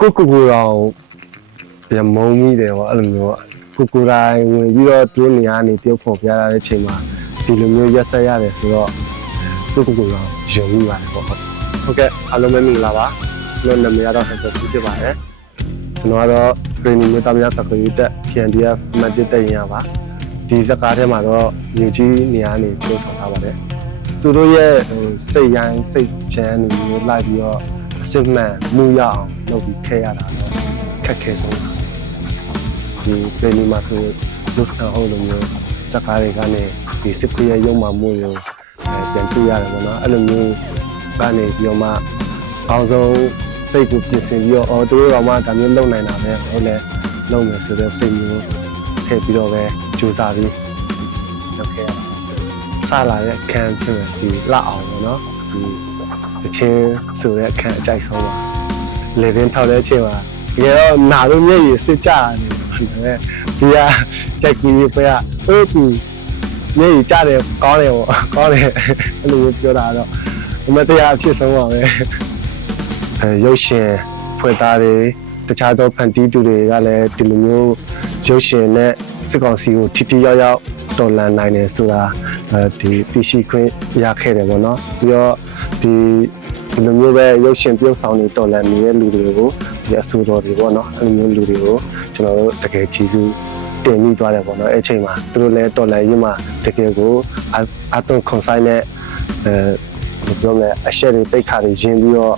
ကိုတော်ပြန်မုံမိတယ်ပေါ့အဲ့လိုမျိုးကိုတိုင်းဝင်ပြီးတော့တွင်းနေရနေတယောက်ပေါ်ပြရတဲ့အချိန်မှာဒီလိုမျိုးရက်ဆက်ရတယ်ဆိုတော့ကိုတော်ယုံမိပါတယ်ပေါ့ဟုတ်ကဲ့အားလုံးပဲမင်္ဂလာပါကျွန်တော်နာမည်ကတော့ဟန်ဆန်ဖြစ်ပါတယ်ကျွန်တော်ကတော့ training မျိုးသားများသက္ကရာတက် PNDF မှတ်တက်ရင်ရပါဒီဇက်ကားထဲမှာတော့မြို့ကြီးနေရာနေပြောဆောင်ထားပါတယ်သူတို့ရဲ့စိတ်ရိုင်းစိတ်ချမ်းနေမျိုးလိုက်ပြီးတော့အစစ်မှန်မှုရအောင်လုပ်ပြီးထည့်ရတာတော့ခက်ခဲဆုံးဒီ training မှာဆိုလို့ဆောင်ဟုတ်လို့မျိုးဇက်ကားတွေကနေဒီစစ်ခွေးရဲ့ရုံမှမှုရောပြန်တွေ့ရတယ်ပေါ့နော်အဲ့လိုမျိုးကနေပြီးတော့မှအောင်ဆုံးစိတ်ကိုပြင်ဆင်ပြီးတော့သူတို့တော့မှဒါမျိုးလုပ်နိုင်တာပဲဟုတ်လဲလုပ်မယ်ဆိုတော့စိတ်မျိုးထည့်ပြီးတော့ပဲကြိုးစားပြီးလုပ်ခဲ့ရစလာတဲ့အခန်းဖြစ်မယ်ဒီလက်အောင်ပေါ့နော်ဒီတချင်းဆိုတဲ့အခန်းအကြိုက်ဆုံးပါလေပင်ထောက်တဲ့အချိန်မှာတကယ်တော့နာလို့မျက်ရည်စစ်ကြတယ်ဒီကကြိုက်ကြီးပဲသူမျက်ရည်ကြတယ်ကောင်းတယ်ပေါ့ကောင်းတယ်အဲ့လိုပြောတာတော့အမတရားအဖြစ်ဆုံးပါပဲရုပ်ရှင်ဖွဲ့သားတွေတခြားသောဖန်တီးသူတွေကလည်းဒီလိုမျိုးရုပ်ရှင်နဲ့စစ်ကောင်စီကိုထိထိရောက်ရောက်တော်လှန်နိုင်တယ်ဆိုတာဒီသိရှိခွင့်ရခဲ့တယ်ပေါ့နော်ပြီးတော့ဒီလိုမျိုးပဲရုပ်ရှင်ပြုဆောင်နေတော်လှန်နေတဲ့လူတွေကိုဒီအဆိုတော်တွေပေါ့နော်အဲ့လိုမျိုးလူတွေကိုကျွန်တော်တို့တကယ်ကြည့်စုတင်ပြီးသွားတယ်ပေါ့နော်အဲ့ချိန်မှာသူတို့လည်းတော်လှန်ရေးမှာတကယ်ကိုအတုံခွန်ဆိုင်နဲ့ပြောမယ်အရှက်တွေတိတ်ခါတွေရင်းပြီးတော့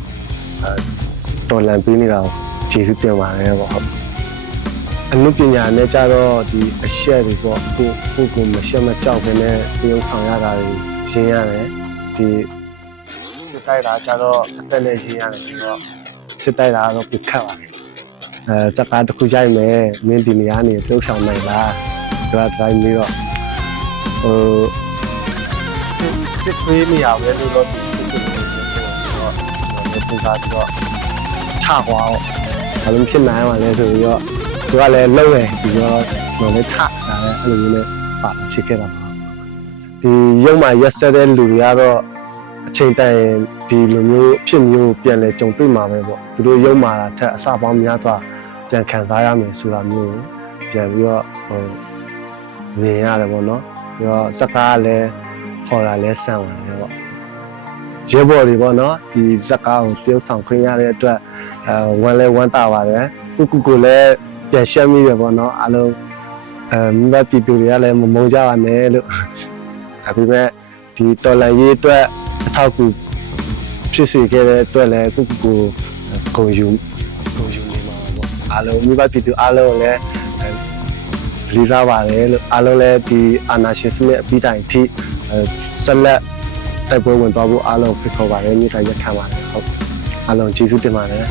တော်လှန်ပေးနေတာကိုကြည့်စုတင်ပါတယ်ပေါ့ဟုတ်အနုပညာနဲ့ကြတော့ဒီအရှက်တွေပေါ့ကိုမရှက်မကြောက်ဘဲနဲ့ပြုံးဆောင်ရတာတွေရှင်းရတယ်ဒီစစ်တိုက်တာကြတော့အသက်နဲ့ရှင်းရတယ်ဆိုတော့စစ်တိုက်တာတော့ပြခတ်ပါတယ်စကားတစ်ခုရိုက်မယ်မင်းဒီနေရာနေပြုံးဆောင်နိုင်လားဒါတိုင်းပြီးတော့စစ်ခွေးနေရာပဲလို့တော့ဒီလိုမျိုးတော့ကျွန်တော်စဉ်းစားပြီးတော့ချသွားတော့ဘာလို့ဖြစ်နိုင်မှာလဲဆိုပြီးတော့သူကလည်းလုံးရပြီးတော့ကျွန်တော်လည်းချတာလည်းအဲ့လိုမျိုးနဲ့ပါချစ်ခဲ့တာပါဒီရုံမှာရက်ဆက်တဲ့လူတွေကတော့အချိန်တန်ရင်ဒီလိုမျိုးဖြစ်မျိုးပြန်လဲကြုံတွေ့မှာပဲပေါ့သူတို့ရုံမှာထက်အစပေါင်းများစွာပြန်ခံစားရမယ်ဆိုတာမျိုးပြန်ပြီးတော့မြင်ရတယ်ပေါ့နော်ပြီးတော့စကားလည်းခေါ်တာလည်းဆန်ပါတယ်ပေါ့ရဲဘော်တွေပေါ့နော်ဒီစကားကိုtiêuဆောင်ခွင့်ရတဲ့အတွက်ဝမ်းလဲဝမ်းသာပါတယ်ကိုလည်းပြန်ရှက်မိတယ်ပေါ့နော်အားလုံးမိဘပြည်သူတွေကလည်းမမုန်းကြပါနဲ့လို့ဒါပေမဲ့ဒီတော်လန်ရေးအတွက်အထောက်အကူဖြစ်စေခဲ့တဲ့အတွက်လည်းကိုဂုဏ်ယူနေမှာပေါ့အားလုံးမိဘပြည်သူအားလုံးလည်းလေးစားပါတယ်လို့အားလုံးလည်းဒီအာဏာရှင်စနစ်အပြီးတိုင်အထိဆက်လက်တိုက်ပွဲဝင်သွားဖို့အားလုံးဖိတ်ခေါ်ပါတယ်မြေတိုင်းရက်ခံပါတယ်ဟုတ်အားလုံးကျေးဇူးတင်ပါတယ်